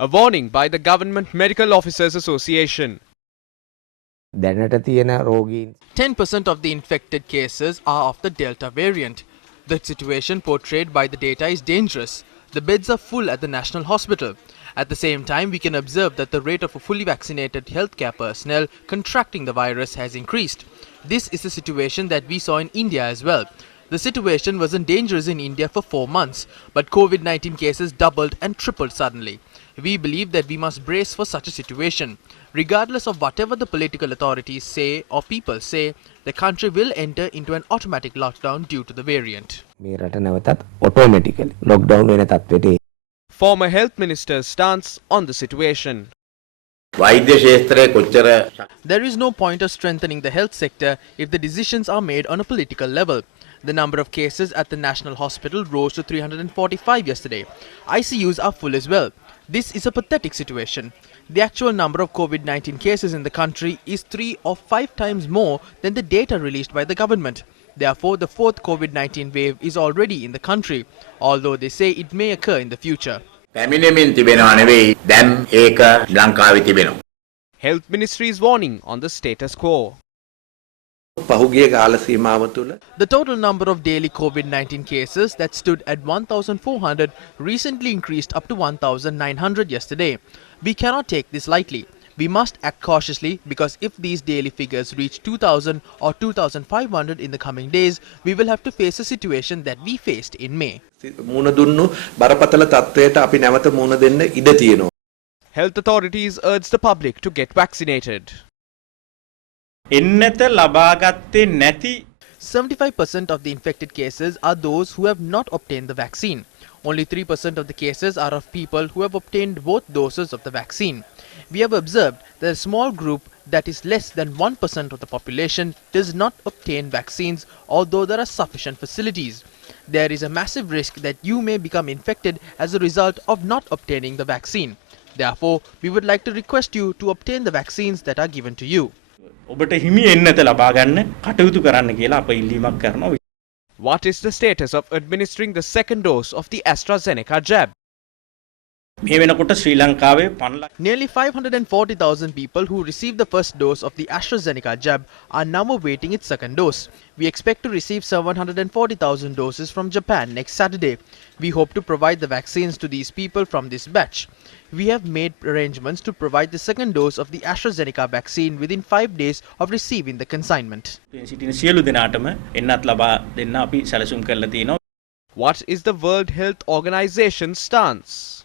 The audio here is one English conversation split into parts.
A warning by the Government Medical Officers Association. දැනට තියෙන රෝගීන් 10% of the infected cases are of the Delta variant. The situation portrayed by the data is dangerous. The beds are full at the National Hospital. At the same time, we can observe that the rate of fully vaccinated healthcare personnel contracting the virus has increased. This is the situation that we saw in India as well. The situation wasn't dangerous in India for 4 months, but COVID-19 cases doubled and tripled suddenly. We believe that we must brace for such a situation. Regardless of whatever the political authorities say or people say, the country will enter into an automatic lockdown due to the variant. මේ රට නැවතත් automatically lockdown වෙන තත්ත්වයට Former Health Minister's stance on the situation. වෛද්‍ය ශාස්ත්‍රයේ කොච්චර There is no point of strengthening the health sector if the decisions are made on a political level. The number of cases at the National Hospital rose to 345 yesterday. ICUs are full as well. This is a pathetic situation. The actual number of COVID-19 cases in the country is 3 or 5 times more than the data released by the government. Therefore, the fourth COVID-19 wave is already in the country, although they say it may occur in the future. පැමිණෙමින් තිබෙනව නෙවෙයි දැන් ඒක ලංකාවේ තිබෙනවා. Health Ministry is warning on the status quo. පහුගිය කාල සීමාව තුළ The total number of daily COVID-19 cases that stood at 1,400 recently increased up to 1,900 yesterday. We cannot take this lightly. We must act cautiously because if these daily figures reach 2,000 or 2,500 in the coming days, we will have to face a situation that we faced in May. මුණ දුන්නු බරපතල තත්ත්වයට අපි නැවත මුණ දෙන්න ඉඩ තියෙනවා. Health authorities urge the public to get vaccinated. එන්නත ලබාගත්තේ නැති 75% of the infected cases are those who have not obtained the vaccine. Only 3% of the cases are of people who have obtained both doses of the vaccine. We have observed that a small group that is less than 1% of the population does not obtain vaccines, although there are sufficient facilities. There is a massive risk that you may become infected as a result of not obtaining the vaccine. Therefore, we would like to request you to obtain the vaccines that are given to you. ඔබට හිමි එන්නත ලබා ගන්න කටයුතු කරන්න කියලා අප ඉල්ලීමක් කරනවා. What is the status of administering the second dose of the AstraZeneca jab? මේ වෙනකොට ශ්‍රී ලංකාවේ 5 Nearly 540,000 people who received the first dose of the AstraZeneca jab are now awaiting its second dose. We expect to receive 740,000 doses from Japan next Saturday. We hope to provide the vaccines to these people from this batch. We have made arrangements to provide the second dose of the AstraZeneca vaccine within 5 days of receiving the consignment. සිටින සියලු දෙනාටම එන්නත් ලබා දෙන්න අපි සැලසුම් කරලා තියෙනවා. What is the World Health Organization's stance?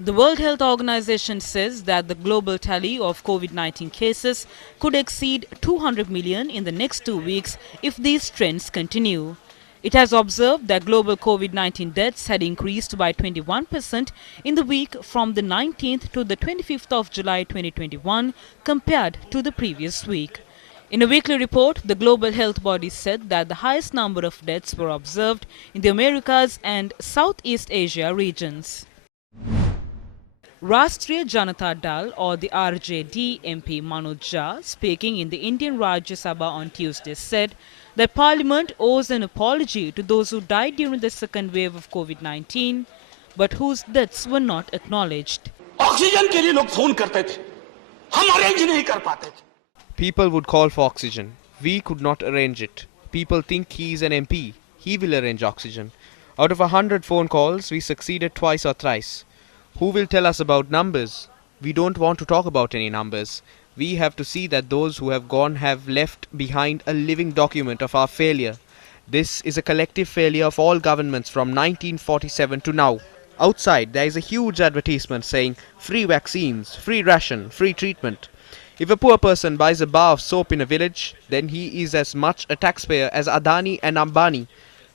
The World Health Organization says that the global tally of COVID-19 cases could exceed 200 million in the next 2 weeks if these trends continue. It has observed that global COVID-19 deaths had increased by 21% in the week from the 19th to the 25th of July 2021 compared to the previous week. In a weekly report, the global health body said that the highest number of deaths were observed in the Americas and Southeast Asia regions. Rashtriya Janata Dal or the RJD MP Manoj Jha, speaking in the Indian Rajya Sabha on Tuesday, said that Parliament owes an apology to those who died during the second wave of COVID-19, but whose deaths were not acknowledged. Oxygen के लिए लोग phone करते थे, हम arrange नहीं कर पाते थे. People would call for oxygen. We could not arrange it. People think he is an MP. He will arrange oxygen. Out of 100 phone calls, we succeeded twice or thrice. Who will tell us about numbers? We don't want to talk about any numbers. We have to see that those who have gone have left behind a living document of our failure. This is a collective failure of all governments from 1947 to now. Outside, there is a huge advertisement saying free vaccines, free ration, free treatment. If a poor person buys a bar of soap in a village, then he is as much a taxpayer as Adani and Ambani.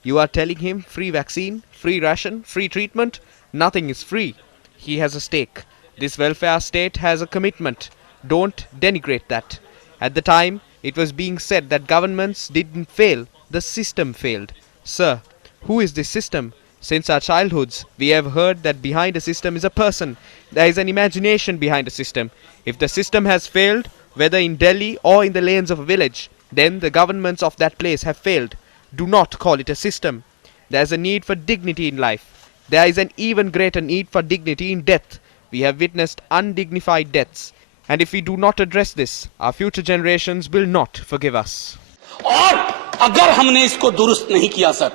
You are telling him free vaccine, free ration, free treatment? Nothing is free. He has a stake. This welfare state has a commitment. Don't denigrate that. At the time, it was being said that governments didn't fail, the system failed. Sir, who is this system? Since our childhoods, we have heard that behind a system is a person. There is an imagination behind a system. If the system has failed, whether in Delhi or in the lanes of a village, then the governments of that place have failed. Do not call it a system. There is a need for dignity in life. There is an even greater need for dignity in death. We have witnessed undignified deaths, and if we do not address this, our future generations will not forgive us. और अगर हमने इसको दुरुस्त नहीं किया sir,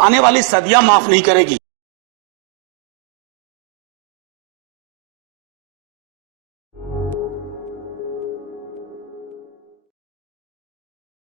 आने वाली सदियां माफ नहीं करेगी.